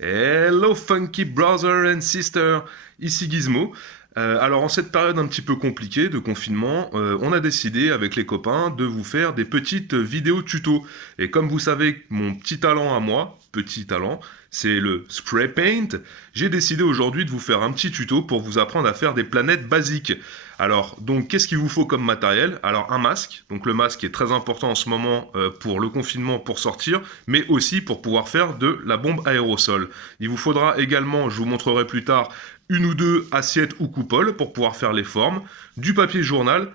Hello funky brother and sister, ici Gizmo. Alors en cette période un petit peu compliquée de confinement, on a décidé avec les copains de vous faire des petites vidéos tuto. Et comme vous savez, mon petit talent à moi, petit talent, c'est le spray paint, j'ai décidé aujourd'hui de vous faire un petit tuto pour vous apprendre à faire des planètes basiques. Alors, donc, qu'est-ce qu'il vous faut comme matériel? Alors, un masque. Donc, le masque est très important en ce moment pour le confinement, pour sortir, mais aussi pour pouvoir faire de la bombe aérosol. Il vous faudra également, je vous montrerai plus tard, une ou deux assiettes ou coupoles pour pouvoir faire les formes, du papier journal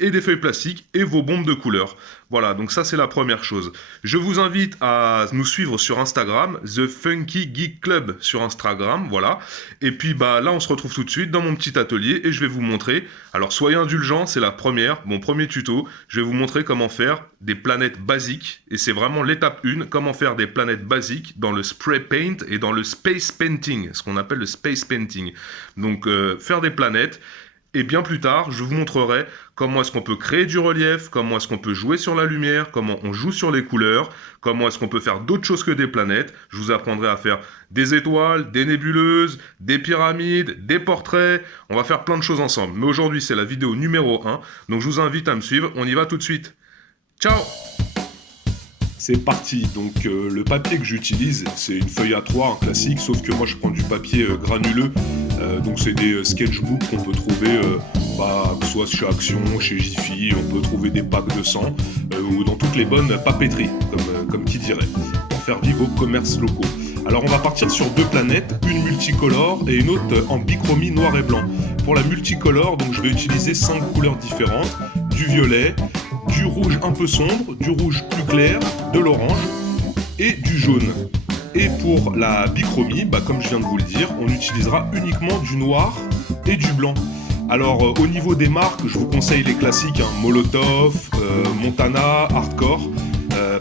et des feuilles plastiques et vos bombes de couleur. Voilà, donc ça c'est la première chose. Je vous invite à nous suivre sur Instagram, The Funky Geek Club sur Instagram, voilà. Et puis bah là on se retrouve tout de suite dans mon petit atelier et je vais vous montrer. Alors soyez indulgents, c'est la première, mon premier tuto. Je vais vous montrer comment faire des planètes basiques et c'est vraiment l'étape 1, comment faire des planètes basiques dans le spray paint et dans le space painting, ce qu'on appelle le space painting. Donc faire des planètes. Et bien plus tard, je vous montrerai comment est-ce qu'on peut créer du relief, comment est-ce qu'on peut jouer sur la lumière, comment on joue sur les couleurs, comment est-ce qu'on peut faire d'autres choses que des planètes. Je vous apprendrai à faire des étoiles, des nébuleuses, des pyramides, des portraits. On va faire plein de choses ensemble. Mais aujourd'hui, c'est la vidéo numéro 1. Donc je vous invite à me suivre. On y va tout de suite. Ciao! C'est parti, donc le papier que j'utilise, c'est une feuille A3, un classique, sauf que moi je prends du papier granuleux, donc c'est des sketchbooks qu'on peut trouver soit chez Action, chez Jiffy, on peut trouver des packs de 100, ou dans toutes les bonnes papeteries, comme qui dirait, pour faire vivre vos commerces locaux. Alors on va partir sur deux planètes, une multicolore et une autre en bichromie noir et blanc. Pour la multicolore, donc je vais utiliser 5 couleurs différentes, du violet, du rouge un peu sombre, du rouge plus clair, de l'orange et du jaune. Et pour la bichromie, comme je viens de vous le dire, on utilisera uniquement du noir et du blanc. Alors au niveau des marques, je vous conseille les classiques, Molotov, Montana, Hardcore,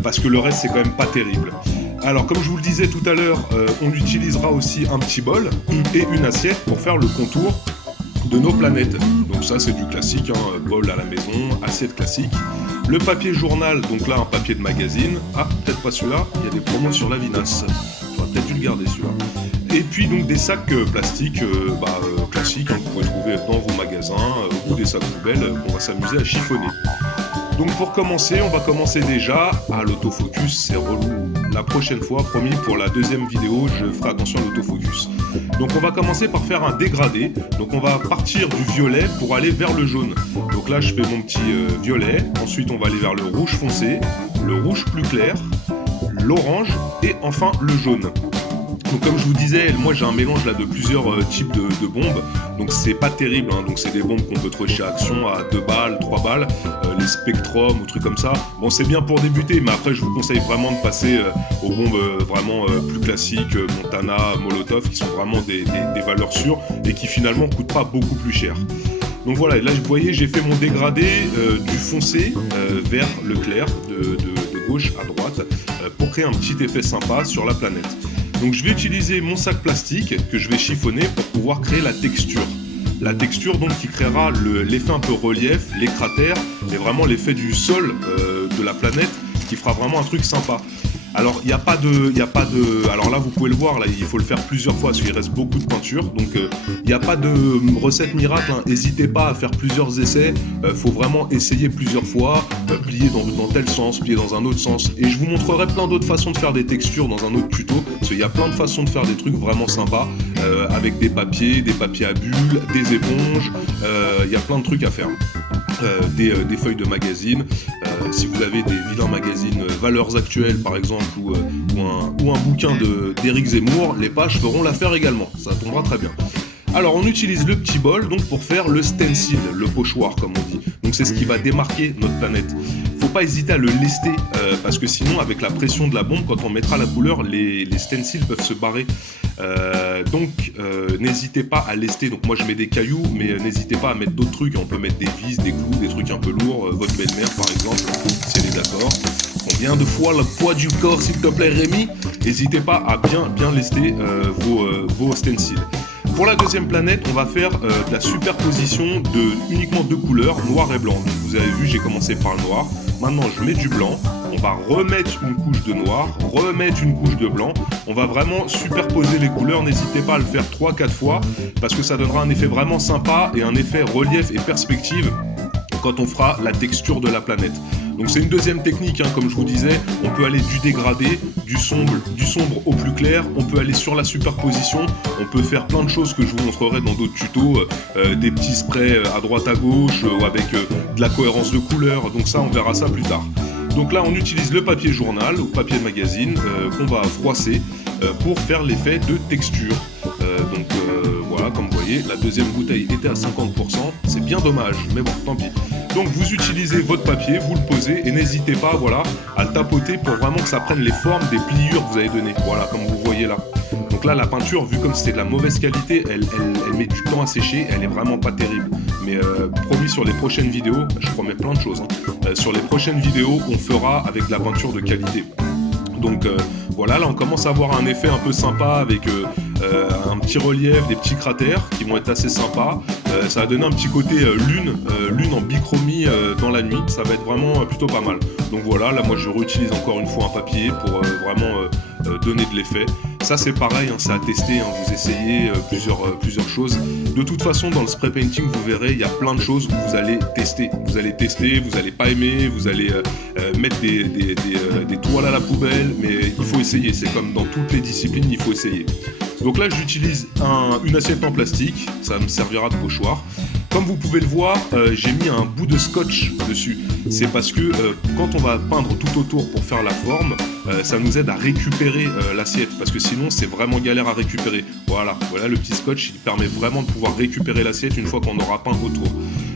parce que le reste c'est quand même pas terrible. Alors comme je vous le disais tout à l'heure, on utilisera aussi un petit bol et une assiette pour faire le contour de nos planètes. Donc ça c'est du classique, bol à la maison, assiette classique. Le papier journal, donc là un papier de magazine. Ah, peut-être pas celui-là, il y a des promos sur la Vinasse. J'aurais peut-être dû le garder celui-là. Et puis donc des sacs plastiques classiques que vous pouvez trouver dans vos magasins ou des sacs poubelles qu'on va s'amuser à chiffonner. Donc pour commencer, on va commencer déjà à l'autofocus, c'est relou. La prochaine fois, promis, pour la deuxième vidéo, je ferai attention à l'autofocus. Donc on va commencer par faire un dégradé. Donc on va partir du violet pour aller vers le jaune. Donc là je fais mon petit violet, ensuite on va aller vers le rouge foncé, le rouge plus clair, l'orange et enfin le jaune. Donc comme je vous disais, moi j'ai un mélange là de plusieurs types de bombes, donc c'est pas terrible, donc c'est des bombes qu'on peut trouver chez Action à 2 balles, 3 balles, les Spectrum ou trucs comme ça. Bon c'est bien pour débuter, mais après je vous conseille vraiment de passer aux bombes vraiment plus classiques, Montana, Molotov, qui sont vraiment des valeurs sûres et qui finalement coûtent pas beaucoup plus cher. Donc voilà, là vous voyez j'ai fait mon dégradé du foncé vers le clair, de gauche à droite, pour créer un petit effet sympa sur la planète. Donc je vais utiliser mon sac plastique que je vais chiffonner pour pouvoir créer la texture. La texture donc qui créera l'effet un peu relief, les cratères et vraiment l'effet du sol de la planète qui fera vraiment un truc sympa. Alors il n'y a pas de... Alors là vous pouvez le voir, là, il faut le faire plusieurs fois parce qu'il reste beaucoup de peinture. Donc il n'y a pas de recette miracle, n'hésitez pas à faire plusieurs essais. Faut vraiment essayer plusieurs fois, plier dans tel sens, plier dans un autre sens. Et je vous montrerai plein d'autres façons de faire des textures dans un autre tuto. Parce qu'il y a plein de façons de faire des trucs vraiment sympas. Avec des papiers à bulles, des éponges. Il y a plein de trucs à faire. Des feuilles de magazine, si vous avez des vilains magazines valeurs actuelles par exemple ou un bouquin d'Éric Zemmour, les pages feront l'affaire également, ça tombera très bien. Alors on utilise le petit bol donc pour faire le stencil, le pochoir comme on dit, donc c'est ce qui va démarquer notre planète. Faut pas hésiter à le lester parce que sinon avec la pression de la bombe, quand on mettra la couleur, les stencils peuvent se barrer. Donc n'hésitez pas à lester, donc moi je mets des cailloux mais n'hésitez pas à mettre d'autres trucs, on peut mettre des vis, des clous, des trucs un peu lourds, votre belle-mère par exemple, si elle est d'accord. Combien de fois le poids du corps s'il te plaît Rémi? N'hésitez pas à bien lester vos stencils. Pour la deuxième planète, on va faire de la superposition de uniquement deux couleurs, noir et blanc. Donc, vous avez vu, j'ai commencé par le noir. Maintenant, je mets du blanc. on va remettre une couche de noir, remettre une couche de blanc. On va vraiment superposer les couleurs. N'hésitez pas à le faire 3-4 fois parce que ça donnera un effet vraiment sympa et un effet relief et perspective quand on fera la texture de la planète. Donc c'est une deuxième technique, hein, comme je vous disais, on peut aller du dégradé, du sombre au plus clair, on peut aller sur la superposition, on peut faire plein de choses que je vous montrerai dans d'autres tutos, des petits sprays à droite à gauche, avec de la cohérence de couleurs, donc ça on verra ça plus tard. Donc là on utilise le papier journal ou papier de magazine qu'on va froisser pour faire l'effet de texture. Voilà, comme vous voyez, la deuxième bouteille était à 50%, c'est bien dommage, mais bon, tant pis. Donc vous utilisez votre papier, vous le posez et n'hésitez pas voilà, à le tapoter pour vraiment que ça prenne les formes des pliures que vous avez données. Voilà, comme vous voyez là. Donc là, la peinture, vu comme c'était de la mauvaise qualité, elle met du temps à sécher, elle est vraiment pas terrible. Mais promis, sur les prochaines vidéos, je promets plein de choses. Hein. Sur les prochaines vidéos, on fera avec de la peinture de qualité. Donc voilà, là on commence à avoir un effet un peu sympa avec un petit relief, des petits cratères qui vont être assez sympas. Ça va donner un petit côté lune en bichromie dans la nuit, ça va être vraiment plutôt pas mal. Donc voilà, là moi je réutilise encore une fois un papier pour vraiment donner de l'effet. Ça c'est pareil, hein, c'est à tester, hein, vous essayez plusieurs choses. De toute façon dans le spray painting vous verrez, il y a plein de choses où vous allez tester. Vous allez tester, vous allez pas aimer, vous allez mettre des toiles à la poubelle, mais il faut essayer, c'est comme dans toutes les disciplines, il faut essayer. Donc là j'utilise une assiette en plastique, ça me servira de pochoir. Comme vous pouvez le voir, j'ai mis un bout de scotch dessus. C'est parce que quand on va peindre tout autour pour faire la forme, ça nous aide à récupérer l'assiette. Parce que sinon, c'est vraiment galère à récupérer. Voilà, le petit scotch, il permet vraiment de pouvoir récupérer l'assiette une fois qu'on aura peint autour.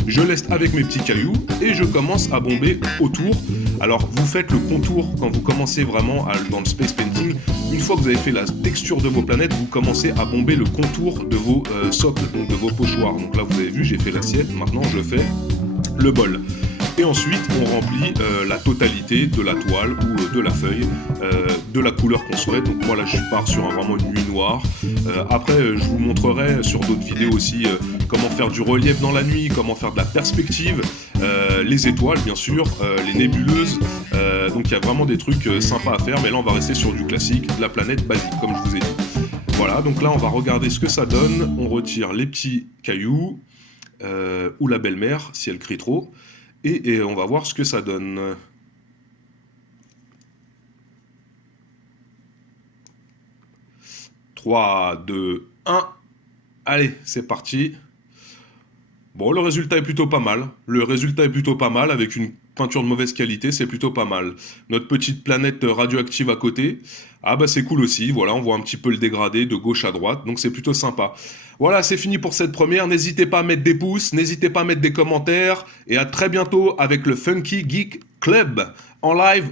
Je laisse avec mes petits cailloux et je commence à bomber autour. Alors, vous faites le contour quand vous commencez vraiment dans le space painting. Une fois que vous avez fait la texture de vos planètes, vous commencez à bomber le contour de vos socles, donc de vos pochoirs. Donc là, vous avez vu, j'ai fait l'assiette. Maintenant, je fais le bol. Et ensuite, on remplit la totalité de la toile ou de la feuille, de la couleur qu'on souhaite. Donc moi là, je pars sur vraiment une nuit noire. Après, je vous montrerai sur d'autres vidéos aussi comment faire du relief dans la nuit, comment faire de la perspective, les étoiles bien sûr, les nébuleuses. Donc il y a vraiment des trucs sympas à faire. Mais là, on va rester sur du classique, de la planète basique, comme je vous ai dit. Voilà, donc là, on va regarder ce que ça donne. On retire les petits cailloux ou la belle-mère, si elle crie trop. Et on va voir ce que ça donne. 3, 2, 1. Allez, c'est parti. Bon, le résultat est plutôt pas mal. Avec une peinture de mauvaise qualité, c'est plutôt pas mal. Notre petite planète radioactive à côté. Ah bah c'est cool aussi, voilà, on voit un petit peu le dégradé de gauche à droite, donc c'est plutôt sympa. Voilà, c'est fini pour cette première. N'hésitez pas à mettre des pouces, n'hésitez pas à mettre des commentaires. Et à très bientôt avec le Funky Geek Club en live